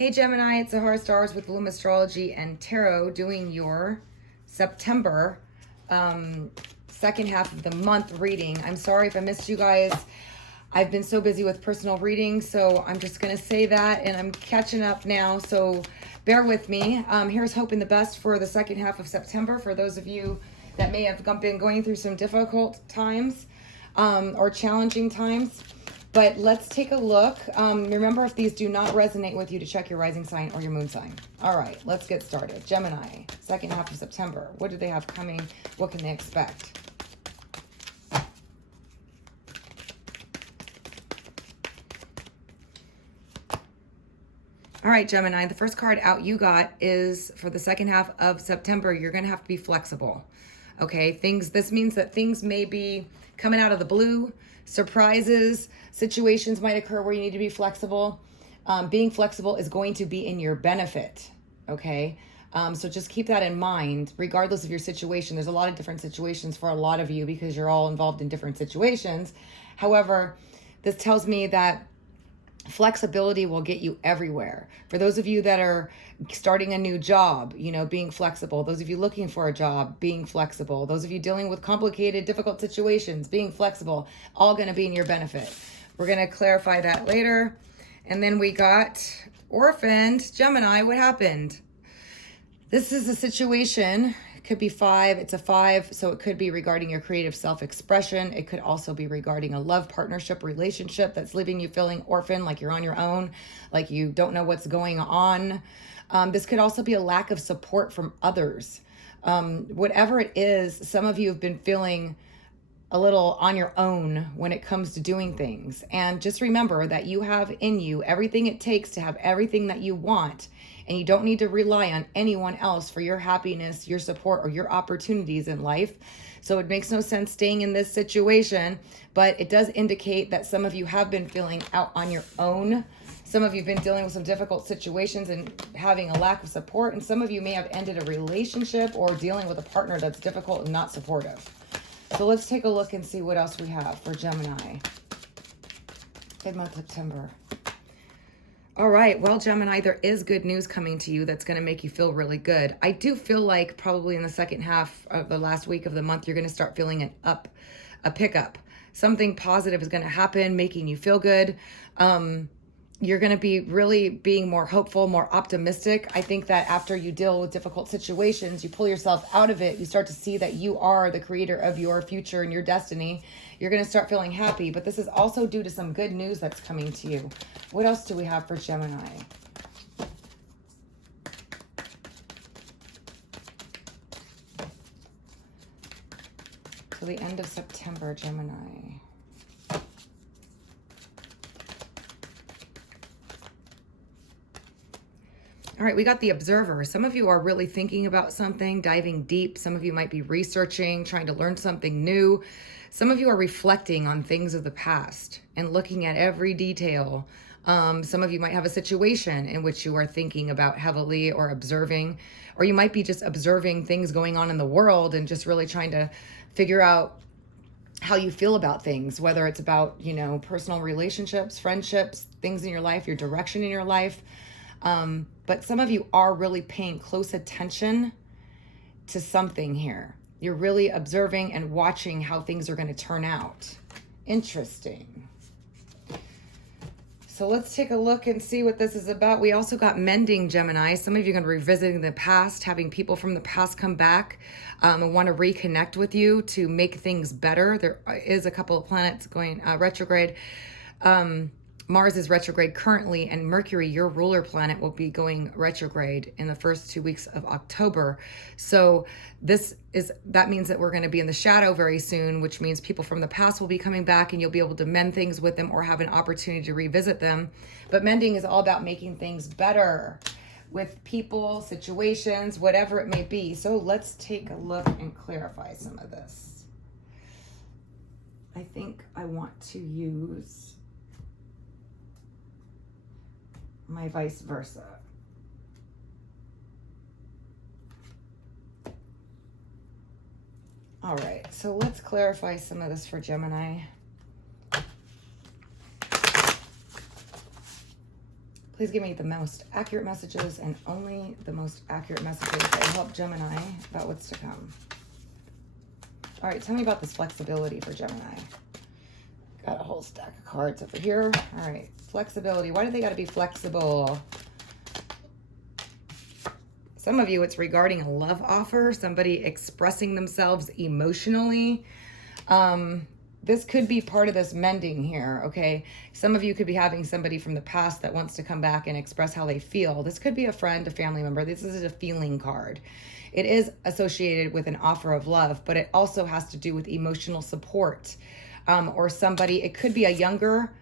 Hey Gemini, it's Zahara Stars with Bloom Astrology and Tarot doing your September second half of the month reading. I'm sorry if I missed you guys. I've been so busy with personal readings, so I'm just going to say that, and I'm catching up now, so bear with me. Here's hoping the best for the second half of September for those of you that may have been going through some difficult times or challenging times. But let's take a look. Remember, if these do not resonate with you, to check your rising sign or your moon sign. All right, let's get started. Gemini, second half of September. What do they have coming? What can they expect? All right, Gemini, the first card out you got is for the second half of September. You're going to have to be flexible. Okay, this means that things may be coming out of the blue. Surprises, situations might occur where you need to be flexible. Being flexible is going to be in your benefit, okay? So just keep that in mind, regardless of your situation. There's a lot of different situations for a lot of you because you're all involved in different situations. However, this tells me that flexibility will get you everywhere. For those of you that are starting a new job, being flexible. Those of you looking for a job, being flexible. Those of you dealing with complicated, difficult situations, being flexible, all going to be in your benefit. We're going to clarify that later. And then we got orphaned. Gemini, what happened? This is a situation. It could be 5. It's a 5, so it could be regarding your creative self-expression. It could also be regarding a love partnership relationship that's leaving you feeling orphaned, like you're on your own, like you don't know what's going on. This could also be a lack of support from others. Whatever it is, some of you have been feeling a little on your own when it comes to doing things. And just remember that you have in you everything it takes to have everything that you want. And you don't need to rely on anyone else for your happiness, your support, or your opportunities in life. So it makes no sense staying in this situation, but it does indicate that some of you have been feeling out on your own. Some of you have been dealing with some difficult situations and having a lack of support. And some of you may have ended a relationship or dealing with a partner that's difficult and not supportive. So let's take a look and see what else we have for Gemini in month September. All right, well, Gemini, there is good news coming to you that's going to make you feel really good. I do feel like probably in the second half of the last week of the month, you're going to start feeling a pickup. Something positive is going to happen, making you feel good. You're going to be really being more hopeful, more optimistic. I think that after you deal with difficult situations, you pull yourself out of it. You start to see that you are the creator of your future and your destiny. You're going to start feeling happy, but this is also due to some good news that's coming to you. What else do we have for Gemini? To the end of September, Gemini. All right, we got the observer. Some of you are really thinking about something, diving deep. Some of you might be researching, trying to learn something new. Some of you are reflecting on things of the past and looking at every detail. Some of you might have a situation in which you are thinking about heavily or observing, or you might be just observing things going on in the world and just really trying to figure out how you feel about things, whether it's about, personal relationships, friendships, things in your life, your direction in your life. But some of you are really paying close attention to something here. You're really observing and watching how things are going to turn out. Interesting. So let's take a look and see what this is about. We also got mending, Gemini. Some of you are going to be revisiting the past, having people from the past come back and want to reconnect with you to make things better. There is a couple of planets going retrograde. Mars is retrograde currently, and Mercury, your ruler planet, will be going retrograde in the first 2 weeks of October. So that means that we're going to be in the shadow very soon, which means people from the past will be coming back and you'll be able to mend things with them or have an opportunity to revisit them. But mending is all about making things better with people, situations, whatever it may be. So let's take a look and clarify some of this. I think I want to use my vice versa. All right, so let's clarify some of this for Gemini. Please give me the most accurate messages and only the most accurate messages that will help Gemini about what's to come. All right, tell me about this flexibility for Gemini. Got a whole stack of cards over here. All right, flexibility. Why do they got to be flexible? Some of you, it's regarding a love offer, somebody expressing themselves emotionally. This could be part of this mending here, okay? Some of you could be having somebody from the past that wants to come back and express how they feel. This could be a friend, a family member. This is a feeling card. It is associated with an offer of love, but it also has to do with emotional support. Or somebody, it could be a younger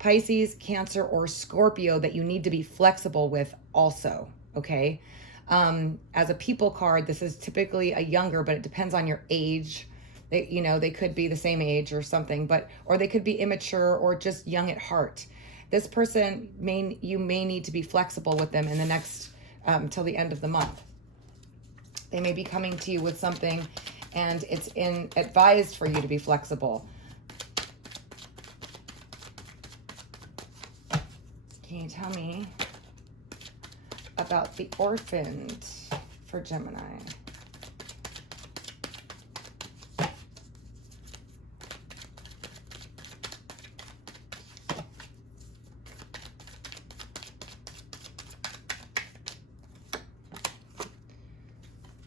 Pisces, Cancer, or Scorpio that you need to be flexible with also, okay? As a people card, this is typically a younger, but it depends on your age. They, you know, they could be the same age or something, or they could be immature or just young at heart. This person, you may need to be flexible with them in the next, till the end of the month. They may be coming to you with something and it's advised for you to be flexible. Can you tell me about the orphaned for Gemini?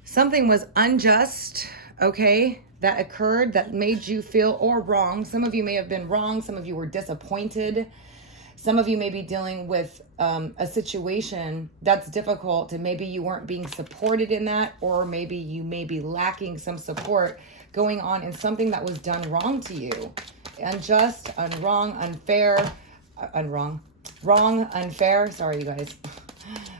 Something was unjust, okay, that occurred that made you feel or wrong. Some of you may have been wrong. Some of you were disappointed. Some of you may be dealing with a situation that's difficult and maybe you weren't being supported in that, or maybe you may be lacking some support going on in something that was done wrong to you. Unjust, unwrong, unfair, wrong, unfair. Sorry, you guys.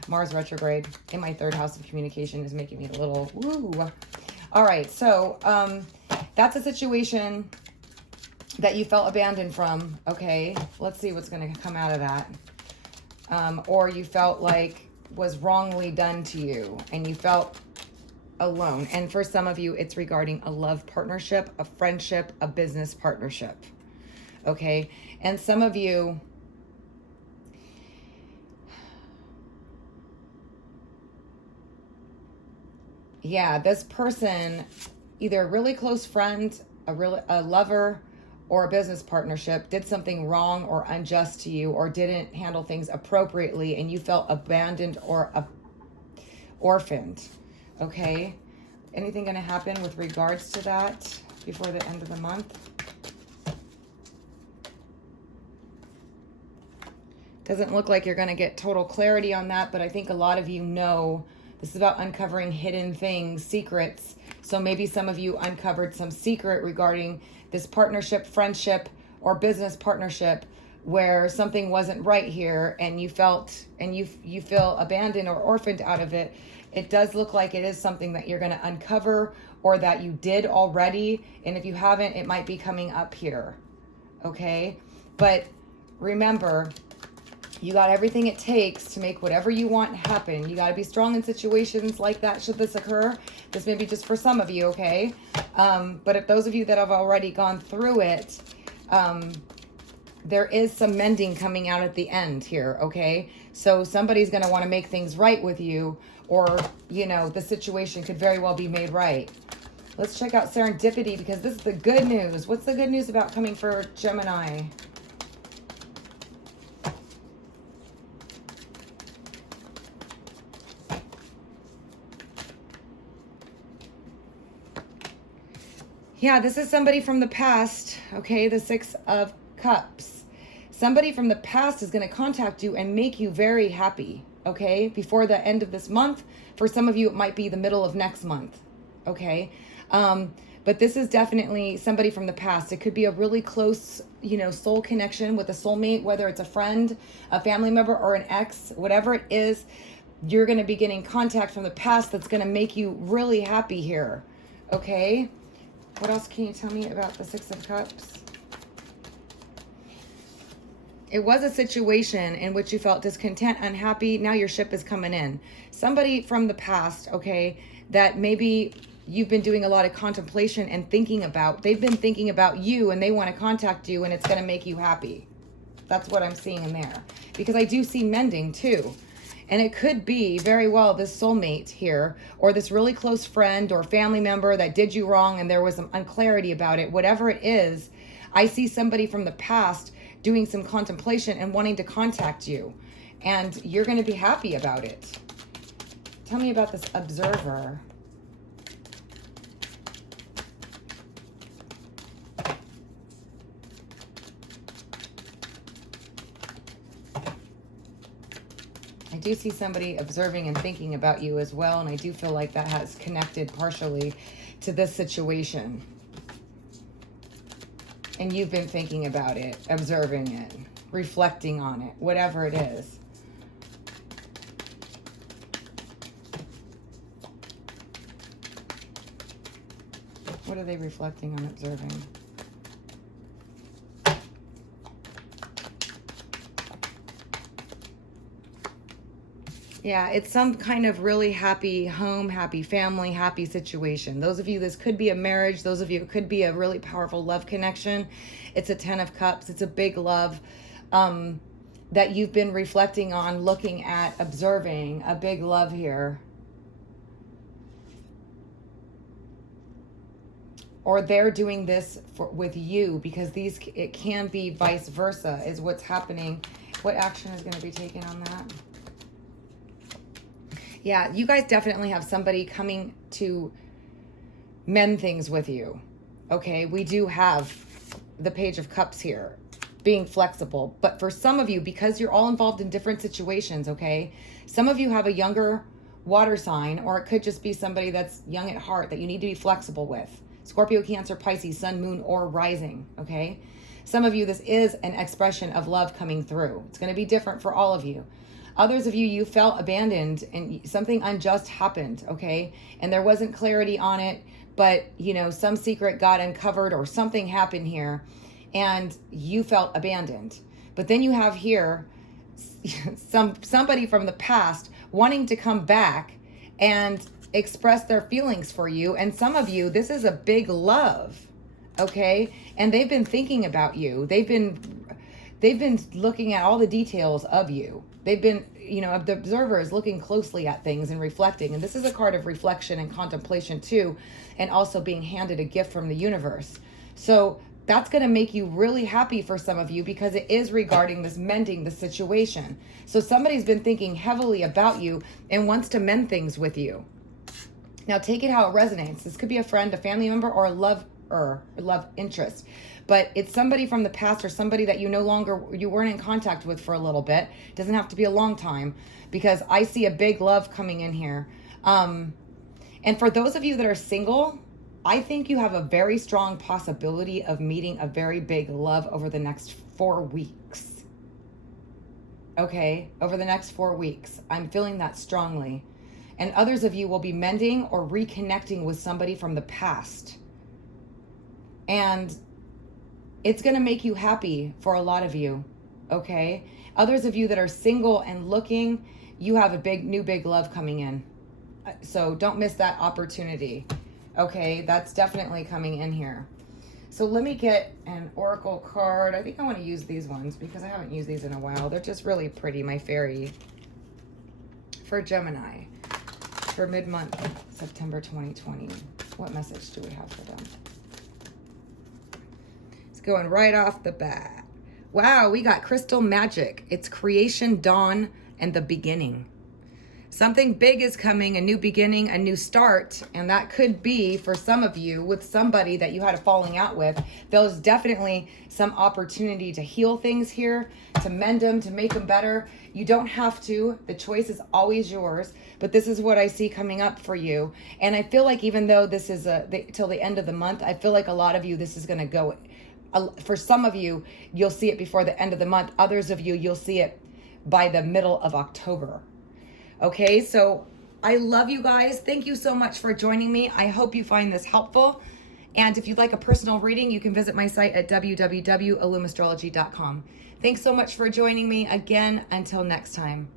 Mars retrograde in my third house of communication is making me a little woo. All right, so that's a situation that you felt abandoned from, okay? Let's see what's going to come out of that. Or you felt like was wrongly done to you and you felt alone. And for some of you, it's regarding a love partnership, a friendship, a business partnership, okay? And some of you, yeah, this person, either a really close friend, a lover, or a business partnership did something wrong or unjust to you or didn't handle things appropriately and you felt abandoned or orphaned, okay? Anything going to happen with regards to that before the end of the month? Doesn't look like you're going to get total clarity on that, but I think a lot of you know this is about uncovering hidden things, secrets. So maybe some of you uncovered some secret regarding this partnership, friendship, or business partnership where something wasn't right here and you felt, and you feel abandoned or orphaned out of it. It does look like it is something that you're going to uncover or that you did already. And if you haven't, it might be coming up here. Okay. But remember, you got everything it takes to make whatever you want happen. You got to be strong in situations like that should this occur. This may be just for some of you, okay? But if those of you that have already gone through it, there is some mending coming out at the end here, okay? So somebody's going to want to make things right with you, or, you know, the situation could very well be made right. Let's check out serendipity, because this is the good news. What's the good news about coming for Gemini? Yeah, this is somebody from the past, okay? The Six of Cups. Somebody from the past is going to contact you and make you very happy, okay? Before the end of this month. For some of you, it might be the middle of next month, okay? But this is definitely somebody from the past. It could be a really close, you know, soul connection with a soulmate, whether it's a friend, a family member, or an ex, whatever it is. You're going to be getting contact from the past that's going to make you really happy here, okay? What else can you tell me about the Six of Cups? It was a situation in which you felt discontent, unhappy. Now your ship is coming in. Somebody from the past, okay, that maybe you've been doing a lot of contemplation and thinking about. They've been thinking about you and they want to contact you and it's going to make you happy. That's what I'm seeing in there. because I do see mending too. And it could be very well this soulmate here, or this really close friend or family member that did you wrong and there was some unclarity about it. Whatever it is, I see somebody from the past doing some contemplation and wanting to contact you. And you're going to be happy about it. Tell me about this observer. I do see somebody observing and thinking about you as well, and I do feel like that has connected partially to this situation. And you've been thinking about it, observing it, reflecting on it, whatever it is. What are they reflecting on, observing? Yeah, it's some kind of really happy home, happy family, happy situation. Those of you, this could be a marriage. Those of you, it could be a really powerful love connection. It's a 10 of Cups. It's a big love that you've been reflecting on, looking at, observing. A big love here. Or they're doing this with you, because it can be vice versa is what's happening. What action is going to be taken on that? Yeah, you guys definitely have somebody coming to mend things with you. Okay, we do have the Page of Cups here, being flexible. But for some of you, because you're all involved in different situations, okay, some of you have a younger water sign, or it could just be somebody that's young at heart that you need to be flexible with. Scorpio, Cancer, Pisces, Sun, Moon, or Rising, okay? Some of you, this is an expression of love coming through. It's going to be different for all of you. Others of you, you felt abandoned and something unjust happened, okay? And there wasn't clarity on it, but, you know, some secret got uncovered or something happened here and you felt abandoned. But then you have here somebody from the past wanting to come back and express their feelings for you. And some of you, this is a big love, okay? And they've been thinking about you. They've been looking at all the details of you. They've been, you know, the observer is looking closely at things and reflecting. And this is a card of reflection and contemplation too, and also being handed a gift from the universe. So that's going to make you really happy for some of you, because it is regarding this mending the situation. So somebody's been thinking heavily about you and wants to mend things with you. Now take it how it resonates. This could be a friend, a family member, or a love interest. But it's somebody from the past or somebody that you weren't in contact with for a little bit. It doesn't have to be a long time, because I see a big love coming in here. And for those of you that are single, I think you have a very strong possibility of meeting a very big love over the next 4 weeks. Okay, over the next 4 weeks. I'm feeling that strongly. And others of you will be mending or reconnecting with somebody from the past. And it's going to make you happy for a lot of you, okay? Others of you that are single and looking, you have a new big love coming in. So don't miss that opportunity, okay? That's definitely coming in here. So let me get an oracle card. I think I want to use these ones because I haven't used these in a while. They're just really pretty, my fairy. For Gemini, for mid-month, September 2020. What message do we have for them? Going right off the bat. Wow, we got crystal magic. It's creation, dawn, and the beginning. Something big is coming, a new beginning, a new start. And that could be, for some of you, with somebody that you had a falling out with. There's definitely some opportunity to heal things here, to mend them, to make them better. You don't have to. The choice is always yours. But this is what I see coming up for you. And I feel like even though this is till the end of the month, I feel like a lot of you, this is going to go. For some of you, you'll see it before the end of the month. Others of you, you'll see it by the middle of October. Okay, so I love you guys. Thank you so much for joining me. I hope you find this helpful. And if you'd like a personal reading, you can visit my site at www.illumastrology.com. Thanks so much for joining me again. Until next time.